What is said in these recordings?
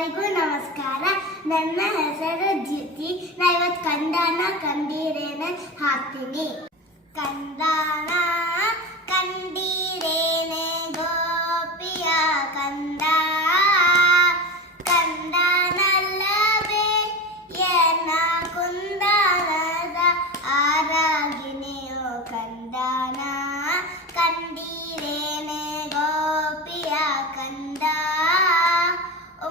ಎಲ್ಲರಿಗೂ ನಮಸ್ಕಾರ. ನನ್ನ ಹೆಸರು ಜ್ಯೋತಿ. ನಾ ಇವತ್ತು ಕಂದಾನ ಕಂಡೀರೇನ ಹಾಕ್ತೀನಿ. ಕಂದಾನ ಕಂಡೀರೇನೆ ಗೋಪಿಯ ಕಂದ, ಕಂದನಲ್ಲವೇ ಎನ್ನ ಕುಂದನದ ಆರಾಗಿನೆಯೋ ಕಂದಾನ ಕಂಡೀರೇನೆ ಗೋಪಿಯ ಕಂದ.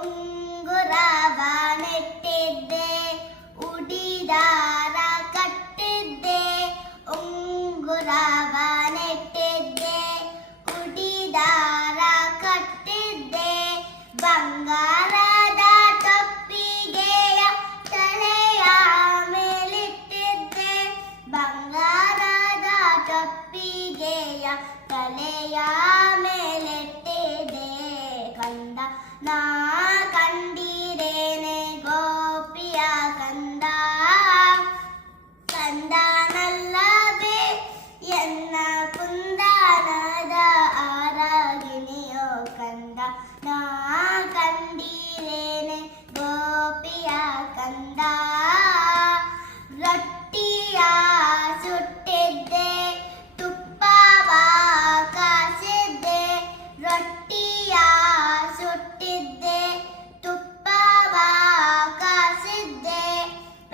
ಉಂಗುರವ ನೆಟ್ಟಿದ್ದೆ, ಉಡಿದಾರ ಕಟ್ಟಿದ್ದೆ. ಉಂಗುರವ ನೆಟ್ಟಿದ್ದೆ, ಉಡಿದಾರ ಕಟ್ಟಿದ್ದೆ. ಬಂಗಾರದ ಟೊಪ್ಪಿಗೆಯ ತಲೆಯ ಮೇಲಿಟ್ಟಿದ್ದೆ. ಬಂಗಾರದ ಟೊಪ್ಪಿಗೆಯ ತಲೆಯ ಮೇಲಿಟ್ಟಿದ್ದೆ. ಕಂದ ನಾ ಕಂಡೀರೇನೆ ಗೋಪಿಯ ಕಂದ, ಕಂದನಲ್ಲವೇ ಎನ್ನ ಕುಂದನದ ಆರಾಗಿನೆಯೋ ಕಂದ. ನಾ ಕಂಡೀರೇನೆ ಗೋಪಿಯ ಕಂದ. ರೊಟ್ಟಿಯ ಸುಟ್ಟಿದ್ದೆ, ತುಪ್ಪವ ಕಾಸಿದ್ದೆ. ರೊಟ್ಟಿಯ ಸುಟ್ಟಿದ್ದೆ, ತುಪ್ಪವ ಕಾಸಿದ್ದೆ.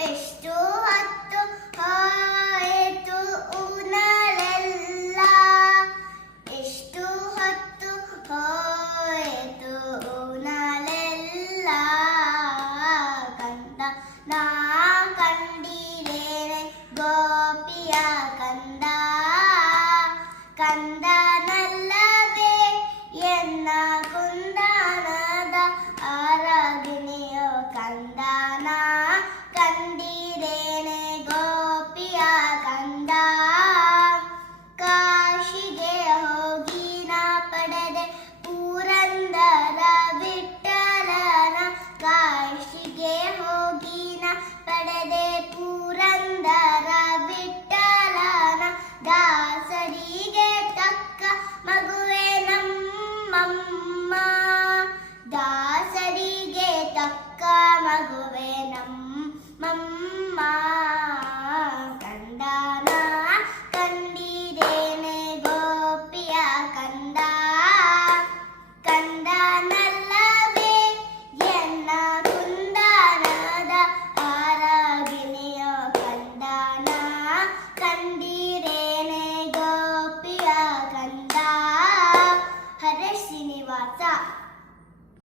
ಎಷ್ಟು ಹೊತ್ತು ಹೋಯಿತು ಉಣಲೆಲ್ಲ, ಎಷ್ಟು ಹೊತ್ತು ಹೋಯಿತು ಉಣಲೆಲ್ಲ. ಕಂದ ನಾ ಕಂಡೀರೇನೆ ಗೋಪಿಯ ಕಂದ, ಕಂದನಲ್ಲವೇ ಎನ್ನ ಕುಂದನದ ಆರಾಗಿನೆಯೋ ಕಂದ.